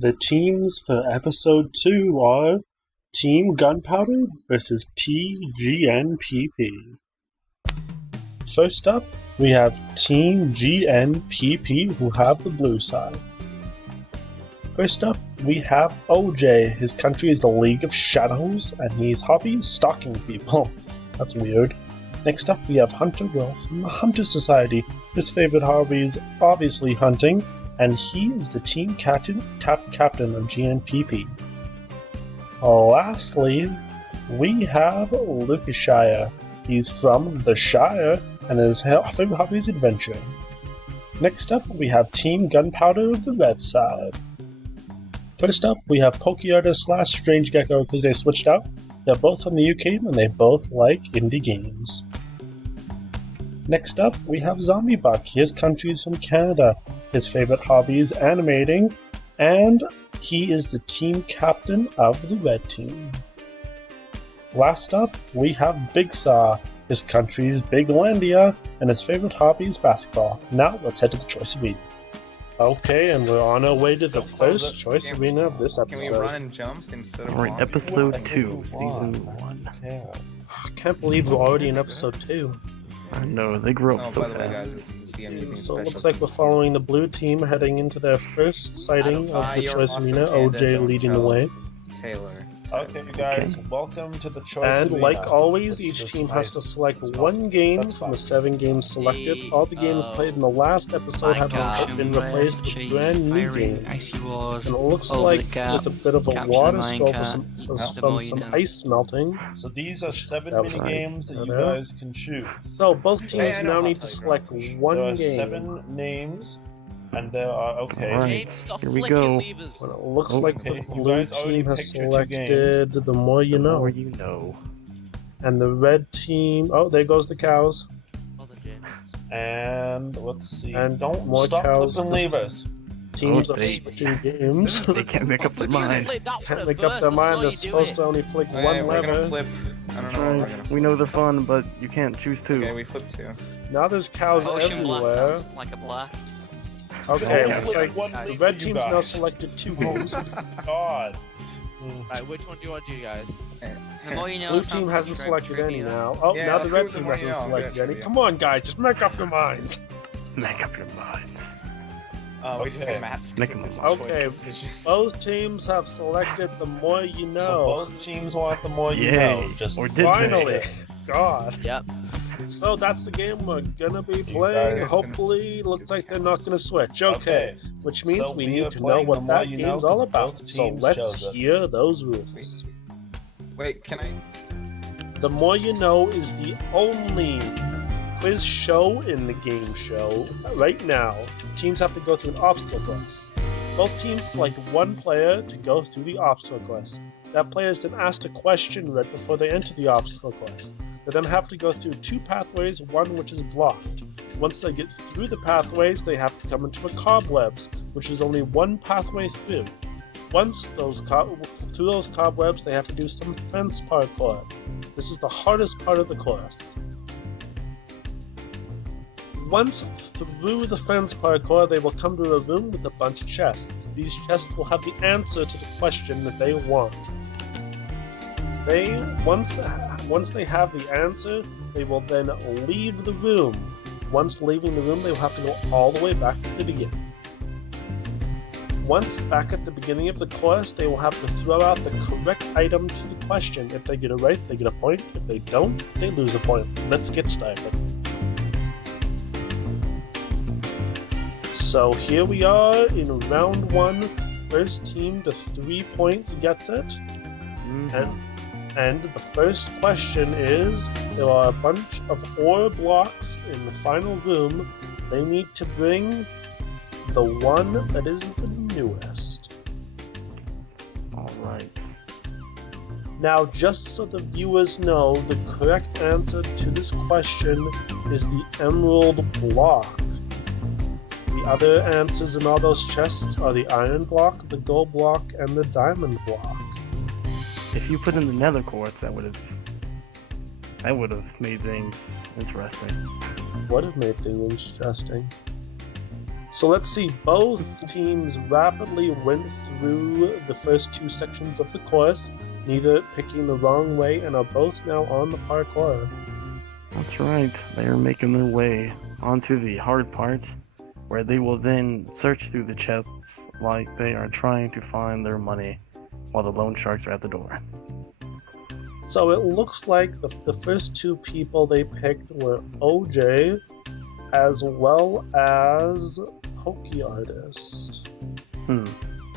The teams for episode 2 are Team Gunpowder versus TGNPP. First up, we have Team GNPP who have the blue side. First up, we have OJ. His country is the League of Shadows, and his hobby is stalking people. That's weird. Next up, we have Hunter Will from the Hunter Society. His favorite hobby is obviously hunting, and he is the team captain of GNPP. Lastly, we have Lucashire. He's from the Shire, and his favorite hobby is adventure. Next up, we have Team Gunpowder of the red side. First up, we have Pokeartist / Strange Gecko because they switched out. They're both from the UK, and they both like indie games. Next up, we have Zombie Buck. His country is from Canada. His favorite hobby is animating, and he is the team captain of the red team. Last up, we have Big Saw. His country is Biglandia, and his favorite hobby is basketball. Now, let's head to the choice arena. Okay, and we're on our way to the first choice arena of this episode. Can we run and jump instead of We're in walking? episode 2, season 1. I can't believe we're already in episode 2. I know, they grew up Oh, so by the way, fast. guys, this is CMU So it looks like we're following the blue team heading into their first sighting of the choice arena, OJ leading the way. Taylor. Okay, guys, welcome to the choice And arena. like always, It's each just team has nice to select talk. one game That's from fine. the 7 games selected. All the games played in the last episode have been replaced with brand new games. Icy Wars, And it looks Over like the Gap, there's a bit of a Capture water the spill Minecart, from some ice melting. So these are 7 That was mini nice. games that you Okay. guys can choose. So both Hey, teams I know now how need to to play select There one are game. 7 names, and there are Alright, here we go. Well, it looks Oh, like okay, the you blue guys already team has picked your 2 selected The More You The Know. more you know. And the red team... Oh, there goes the cows. And let's see. And Don't more stop cows. flipping levers. Teams Oh, are they- switching games. They can't make up their mind. Can't make up their mind. They're supposed to only flick Okay, one we're gonna lever. flip. I don't That's know what we're right. gonna We know they're fun, but you can't choose two. Okay, we flipped 2. Now there's cows Ocean Blast everywhere. sounds like a blast. Okay, Don't looks flip like one the lever, red you team's now guys. selected 2 games. God. Alright, which one do you want to do, guys? The more you know. Blue sounds team like hasn't tri- selected any trivia. now. Oh, Yeah, now the let's red do the team more you hasn't know. selected Good any. trivia. Come on, guys, just make up your minds. Make up your minds. Oh, we just Okay. got Matt. Make 'em up. Okay, both teams have selected The More You So Know. both teams want the more you Yay. know. Just Or did Finally, God. Yep. So that's the game we're gonna be playing. guys- Hopefully, looks like they're not gonna switch. Okay, which means So we we are need to know playing The what More that You Know game's all 'cause about. both So teams let's chose it. hear those rules. Wait, can I? The More You Know is the only quiz show in the game show. Right now, teams have to go through an obstacle course. Both teams select one player to go through the obstacle course. That player is then asked a question right before they enter the obstacle course. They then have to go through 2 pathways, one which is blocked. Once they get through the pathways, they have to come into a cobwebs, which is only one pathway through. Once through those cobwebs, they have to do some fence parkour. This is the hardest part of the course. Once through the fence parkour, they will come to a room with a bunch of chests. These chests will have the answer to the question that they want. Once they have the answer, they will then leave the room. Once leaving the room, they will have to go all the way back to the beginning. Once back at the beginning of the course, they will have to throw out the correct item to the question. If they get it right, they get a point. If they don't, they lose a point. Let's get started. So here we are in round 1. First team to 3 points gets it. And the first question is, there are a bunch of ore blocks in the final room. They need to bring the one that is the newest. Alright. Now, just so the viewers know, the correct answer to this question is the emerald block. The other answers in all those chests are the iron block, the gold block, and the diamond block. If you put in the nether quartz, that would have made things interesting. What have made things interesting? So let's see, both teams rapidly went through the first two sections of the course, neither picking the wrong way, and are both now on the parkour. That's right. They are making their way onto the hard part, where they will then search through the chests like they are trying to find their money, while the loan sharks are at the door. So it looks like the first two people they picked were OJ, as well as Pokey Artist.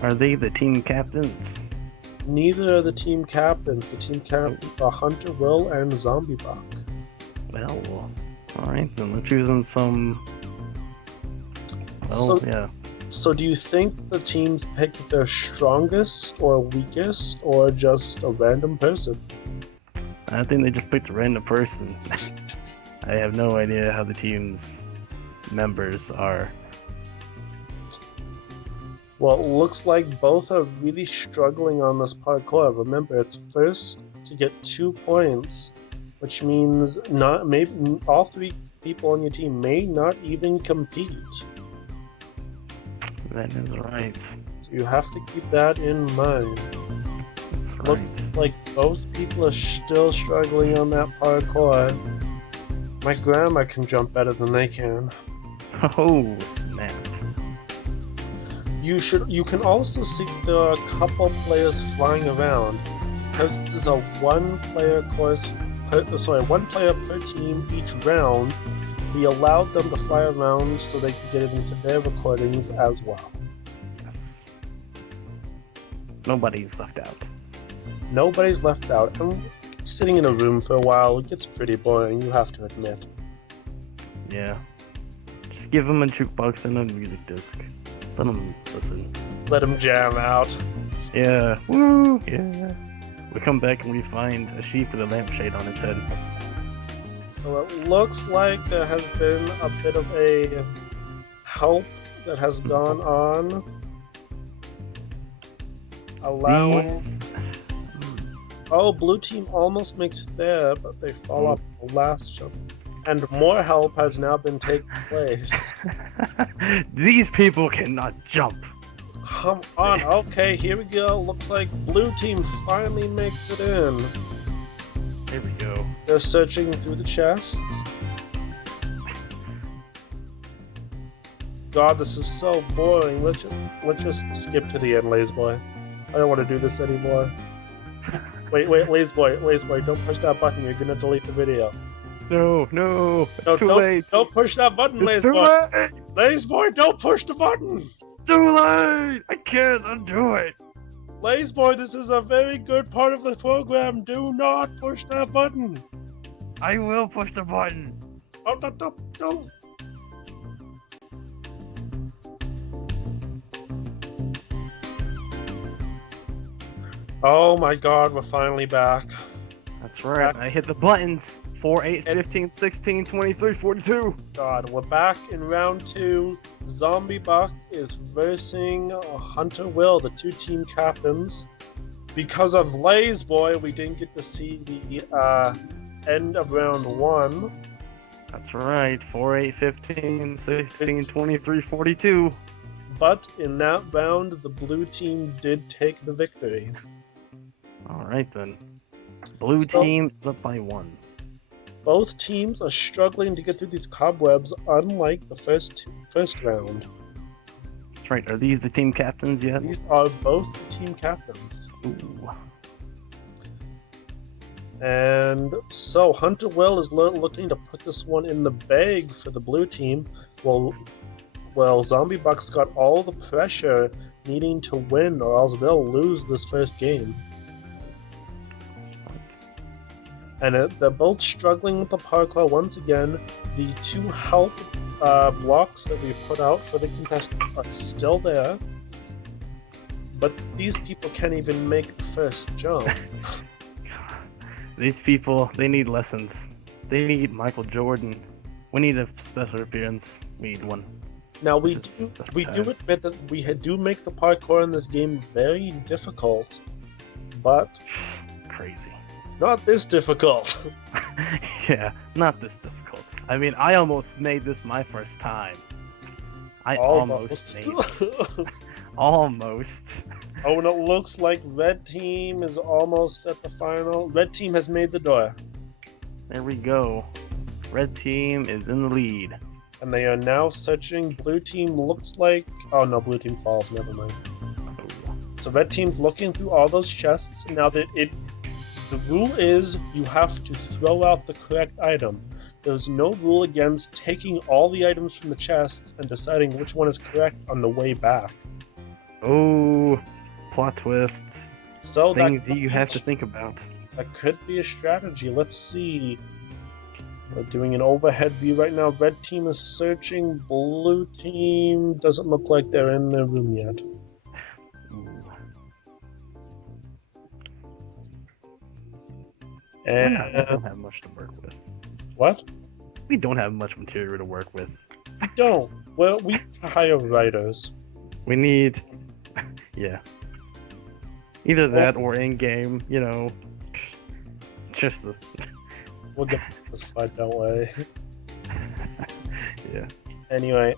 Are they the team captains? Neither are the team captains. The team captains are Hunter Will and Zombie Buck. Well, alright then, they're choosing some... So- yeah. So do you think the teams picked their strongest or weakest, or just a random person? I think they just picked a random person. I have no idea how the team's members are. Well, it looks like both are really struggling on this parkour. Remember, it's first to get 2 points, which means maybe all 3 people on your team may not even compete. That is right. So you have to keep that in mind. That's right. Looks like both people are still struggling on that parkour. My grandma can jump better than they can. Oh, snap. You can also see there are a couple players flying around, because this is a one player per team each round. We allowed them to fly around so they could get it into their recordings as well. Yes. Nobody's left out. Nobody's left out, and sitting in a room for a while gets pretty boring, you have to admit. Yeah. Just give them a jukebox and a music disc. Let them listen. Let them jam out. Yeah. Woo! Yeah. We come back and we find a sheep with a lampshade on its head. So it looks like there has been a bit of a help that has gone on. Allowing... These... Oh, blue team almost makes it there, but they fall off the last jump. And more help has now been taking place. These people cannot jump. Come on, okay, here we go. Looks like blue team finally makes it in. Here we go. They're searching through the chests. God, this is so boring. Let's just skip to the end, Lazy Boy. I don't want to do this anymore. Wait, Lazy Boy, don't push that button. You're gonna delete the video. No, it's too don't, late. Don't push that button, It's Lazy too Boy. late. Lazy Boy, don't push the button. It's too late. I can't undo it. Lazy Boy, this is a very good part of the program. Do not push that button. I will push the button. Oh, don't. Oh my God, we're finally back. That's right. I hit the buttons. 4, 8, 15, 16, 23, 42. God, we're back in round 2. Zombie Buck is versing Hunter Will, the 2 team captains. Because of Lazy Boy, we didn't get to see the end of round 1. That's right. 4, 8, 15, 16, 23, 42. But in that round, the blue team did take the victory. Alright then. Blue So- team is up by 1. Both teams are struggling to get through these cobwebs, unlike the first round. That's right. Are these the team captains yet? These are both the team captains. Ooh. And so Hunter Will is looking to put this one in the bag for the blue team. Well, Zombie Buck's got all the pressure needing to win, or else they'll lose this first game. And they're both struggling with the parkour once again. The 2 help blocks that we've put out for the contestants are still there. But these people can't even make the first jump. These people, they need lessons. They need Michael Jordan. We need a special appearance. We need one. Now we This is do times. admit that we do make the parkour in this game very difficult, but Crazy. not this difficult. Yeah, not this difficult. I mean, I almost made this my first time. I almost made it. Almost. Oh, and it looks like red team is almost at the final. Red team has made the door. There we go. Red team is in the lead. And they are now searching. Blue team looks like... Oh no, blue team falls. Never mind. So red team's looking through all those chests. Now that the rule is you have to throw out the correct item. There's no rule against taking all the items from the chests and deciding which one is correct on the way back. Oh, plot twists. So Things you have to think about. That could be a strategy. Let's see. We're doing an overhead view right now. Red team is searching. Blue team doesn't look like they're in their room yet. We And don't have much to work with. what? We don't have much material to work with. We don't. Well, we need to hire writers. We need, yeah, either that or in-game. You know, just the. We'll get this fight that way. Yeah. Anyway,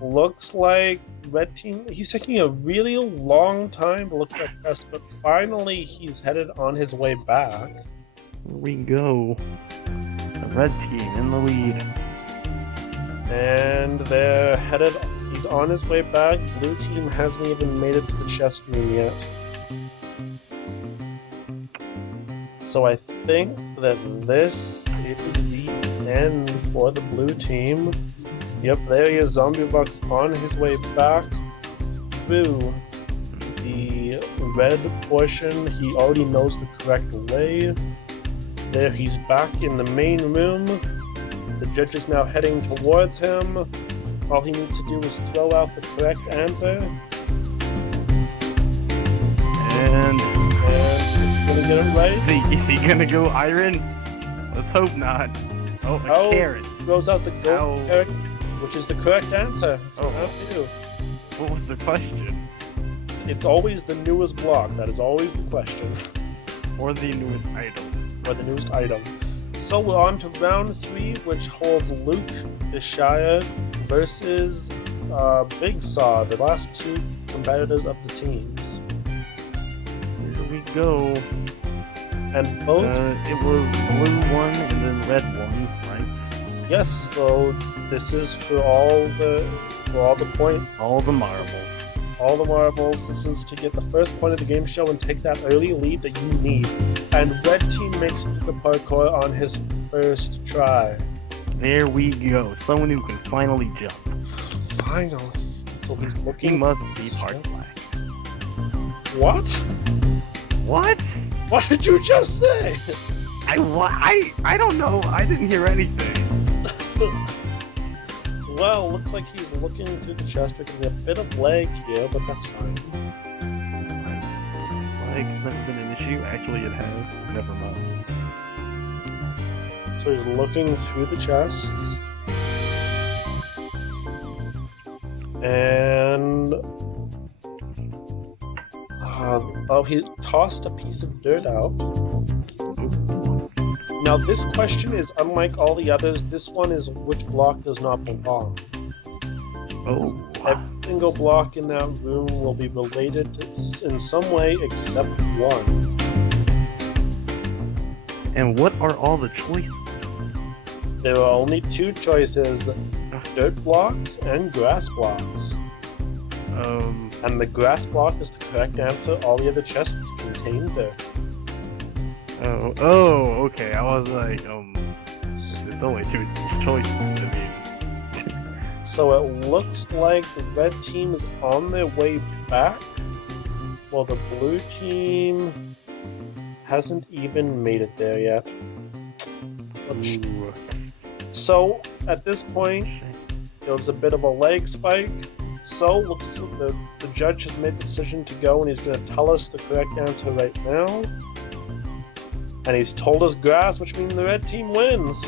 looks like red team. He's taking a really long time to look at that test, but finally he's headed on his way back. Here we go. The red team in the lead. And they're headed. He's on his way back. Blue team hasn't even made it to the chest room yet. So I think that this is the end for the blue team. Yep, there he is, Zombie Bucks on his way back through the red portion. He already knows the correct way. There he's back in the main room. The judge is now heading towards him. All he needs to do is throw out the correct answer. And Is he gonna get it right? is he gonna go iron? Let's hope not. Oh, a Oh. carrot. Throws out the gold Ow. carrot, which is the correct answer. So Oh. how do you? What was the question? It's always the newest block. That is always the question. Or the newest item? Or the newest item. So we're on to round 3, which holds Luke, the Shire, versus Big Saw, the last 2 competitors of the teams. Here we go. And both, It was blue one and then red one, right? yes. So this is for all the point, All the marbles. all the marbles. This is to get the first point of the game show and take that early lead that you need. And red team makes it to the parkour on his first try. There we go. Someone who can finally jump. Finally. So he's He looking. must be part black. What? What? What did you just say? I don't know. I didn't hear anything. Well, looks like he's looking through the chest. There's a bit of lag here, but that's fine. Lag's never been an issue. Actually, it has. Never mind. So he's looking through the chests. And... oh, he tossed a piece of dirt out. Now this question is unlike all the others. This one is which block does not belong. Oh. Every single block in that room will be related to, in some way except one. And what are all the choices? There are only 2 choices, dirt blocks and grass blocks. And the grass block is the correct answer. All the other chests contain dirt. Oh, okay. I was like, there's only 2 choices. I mean, So it looks like the red team is on their way back, while the blue team hasn't even made it there yet. ooh. So at this point, there was a bit of a leg spike. So looks the judge has made the decision to go, and he's going to tell us the correct answer right now. And he's told us grass, which means the red team wins.